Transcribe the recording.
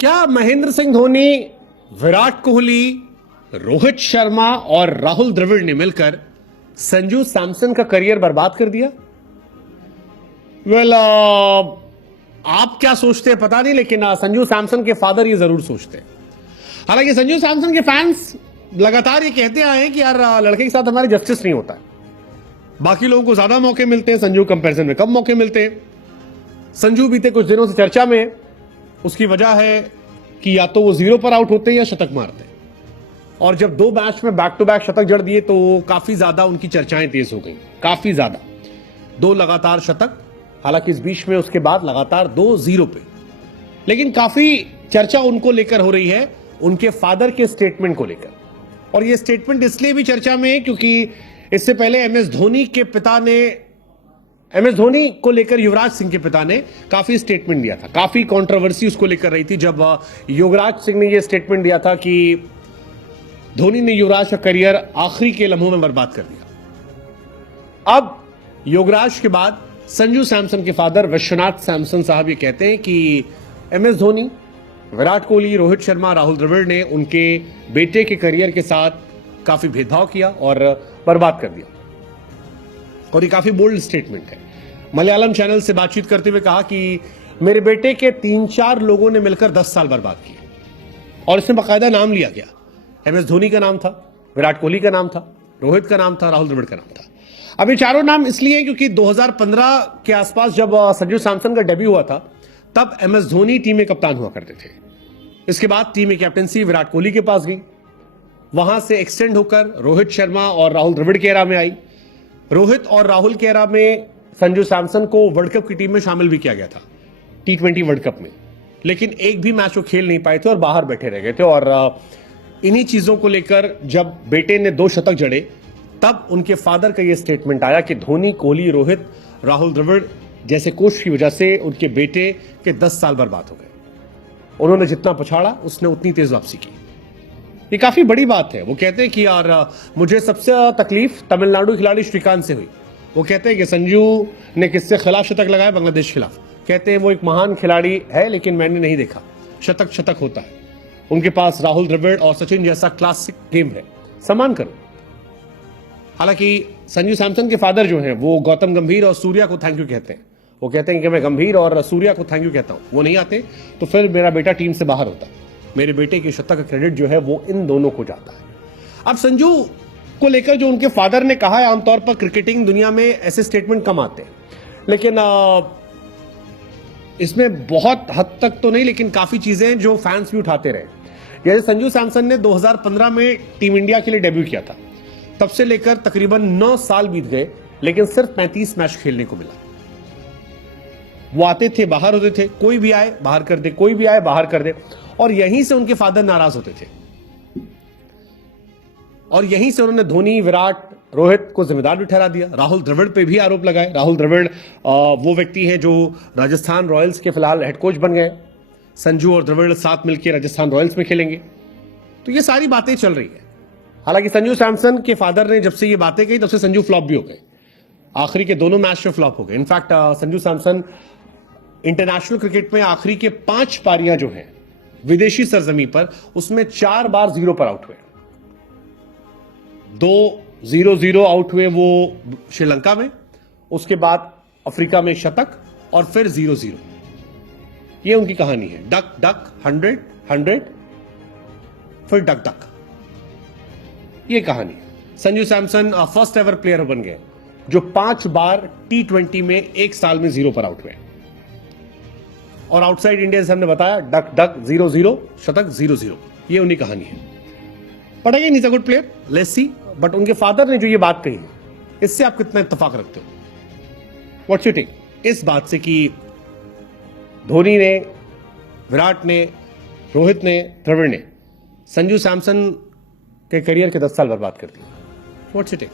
क्या महेंद्र सिंह धोनी, विराट कोहली, रोहित शर्मा और राहुल द्रविड़ ने मिलकर संजू सैमसन का करियर बर्बाद कर दिया? वेल, आप क्या सोचते हैं पता नहीं, लेकिन संजू सैमसन के फादर ये जरूर सोचते हैं। हालांकि संजू सैमसन के फैंस लगातार ये कहते आए हैं कि यार लड़के के साथ हमारे जस्टिस नहीं होता है, बाकी लोगों को ज्यादा मौके मिलते हैं, संजू कंपैरिजन में कम मौके मिलते हैं। संजू बीते कुछ दिनों से चर्चा में है। उसकी वजह है कि या तो वो 0 पर आउट होते हैं या शतक मारते हैं, और जब 2 मैच में बैक टू बैक शतक जड़ दिए तो काफी ज्यादा उनकी चर्चाएं तेज हो गई, काफी ज्यादा। 2 लगातार शतक, हालांकि इस बीच में उसके बाद लगातार 2-0 पे। लेकिन काफी चर्चा उनको लेकर हो रही है, उनके फादर के स्टेटमेंट को लेकर। और यह स्टेटमेंट इसलिए भी चर्चा में है क्योंकि इससे पहले एमएस धोनी को लेकर युवराज सिंह के पिता ने काफी स्टेटमेंट दिया था। काफी कंट्रोवर्सी उसको लेकर रही थी जब युवराज सिंह ने यह स्टेटमेंट दिया था कि धोनी ने युवराज का करियर आखिरी के लम्हों में बर्बाद कर दिया। अब युवराज के बाद संजू सैमसन के फादर विश्वनाथ सैमसन साहब ये कहते हैं कि एमएस धोनी, विराट कोहली, रोहित शर्मा, राहुल द्रविड़ ने उनके बेटे के करियर के साथ काफी भेदभाव किया और बर्बाद कर दिया। और ये काफी बोल्ड स्टेटमेंट है। मलयालम चैनल से बातचीत करते हुए कहा कि मेरे बेटे के 3-4 लोगों ने मिलकर 10 साल बर्बाद किए, और इसमें बाकायदा नाम लिया गया। एमएस धोनी का नाम था, विराट कोहली का नाम था, रोहित का नाम था, राहुल द्रविड़ का नाम था। अब ये चारों नाम इसलिए क्योंकि 2015 के आसपास जब संजू सैमसन का डेब्यू हुआ था, तब एमएस धोनी टीम में कप्तान हुआ करते थे। इसके बाद टीम में कैप्टनसी विराट कोहली के पास गई, वहां से एक्सटेंड होकर रोहित शर्मा और राहुल द्रविड़ के एरा में आई। रोहित और राहुल के एरा में संजू सैमसन को वर्ल्ड कप की टीम में शामिल भी किया गया था, T20 वर्ल्ड कप में, लेकिन एक भी मैच वो खेल नहीं पाए थे और बाहर बैठे रह गए थे। और इन्हीं चीजों को लेकर जब बेटे ने 2 शतक जड़े, तब उनके फादर का यह स्टेटमेंट आया कि धोनी, कोहली, रोहित, राहुल द्रविड़ जैसे कोच की वजह से उनके बेटे के 10 साल बर्बाद हो गए। उन्होंने जितना पछाड़ा उसने उतनी तेज वापसी की। ये काफी बड़ी बात है। वो कहते हैं कि यार मुझे सबसे तकलीफ तमिलनाडु खिलाड़ी श्रीकांत से हुई। वो कहते हैं कि संजू ने किससे खिलाफ शतक लगाया, बांग्लादेश के खिलाफ। कहते हैं वो एक महान खिलाड़ी है, लेकिन मैंने नहीं देखा शतक होता है। उनके पास राहुल द्रविड़ और सचिन जैसा क्लासिक गेम है, सम्मान करो। हालांकि संजू सैमसन के फादर जो हैं वो गौतम गंभीर और सूर्या को थैंक यू कहते हैं। वो कहते हैं कि मैं गंभीर और सूर्या को थैंक यू कहता हूं, वो नहीं आते तो फिर मेरा बेटा टीम से बाहर होता। मेरे बेटे के शतक का क्रेडिट जो है वो इन दोनों को जाता है। अब संजू को लेकर जो उनके फादर ने कहा है, आमतौर पर क्रिकेटिंग दुनिया में ऐसे स्टेटमेंट कम आते हैं, लेकिन इसमें बहुत हद तक तो नहीं, लेकिन काफी चीजें जो फैंस भी उठाते रहे। जैसे संजू सैमसन ने 2015 में टीम इंडिया के लिए डेब्यू किया था, तब से लेकर तकरीबन 9 साल बीत गए, लेकिन सिर्फ 35 मैच खेलने को मिला। वो आते थे, बाहर होते थे, कोई भी आए बाहर कर दे, कोई भी आए बाहर कर दे, और यहीं से उनके फादर नाराज होते थे। और यहीं से उन्होंने धोनी, विराट, रोहित को जिम्मेदार भी ठहरा दिया। राहुल द्रविड़ पे भी आरोप लगाए। राहुल द्रविड़ वो व्यक्ति है जो राजस्थान रॉयल्स के फिलहाल हेड कोच बन गए। संजू और द्रविड़ साथ मिलकर राजस्थान रॉयल्स में खेलेंगे। तो ये सारी बातें चल रही है। हालांकि संजू सैमसन के फादर ने जब से ये बातें कही, तब से संजू फ्लॉप भी हो गए। आखिरी के दोनों मैच में फ्लॉप हो गए। In fact Sanju Samson international cricket में आखिरी के 5 पारियां जो हैं विदेशी सरजमी पर, उसमें 4 बार 0 पर आउट हुए। 2 0-0 आउट हुए वो श्रीलंका में, उसके बाद अफ्रीका में शतक, और फिर 0-0। ये उनकी कहानी है। डक डक 100 फिर डक डक, ये कहानी है। Sanju Samson first ever player बन गए जो 5 बार T20 में एक साल में 0 पर आउट हुए। और आउटसाइड इंडिया से हमने बताया डक डक 0-0 शतक 0-0, ये उनकी कहानी है। But again he is a good player, let's see. But उनके फादर ने जो ये बात कही है, इससे आप कितना इत्तेफाक रखते हो? व्हाट्स योर टेक इस बात से कि धोनी ने, विराट ने, रोहित ने, द्रविड़ ने संजू सैमसन के करियर के 10 साल बर्बाद कर दिए? What's your take?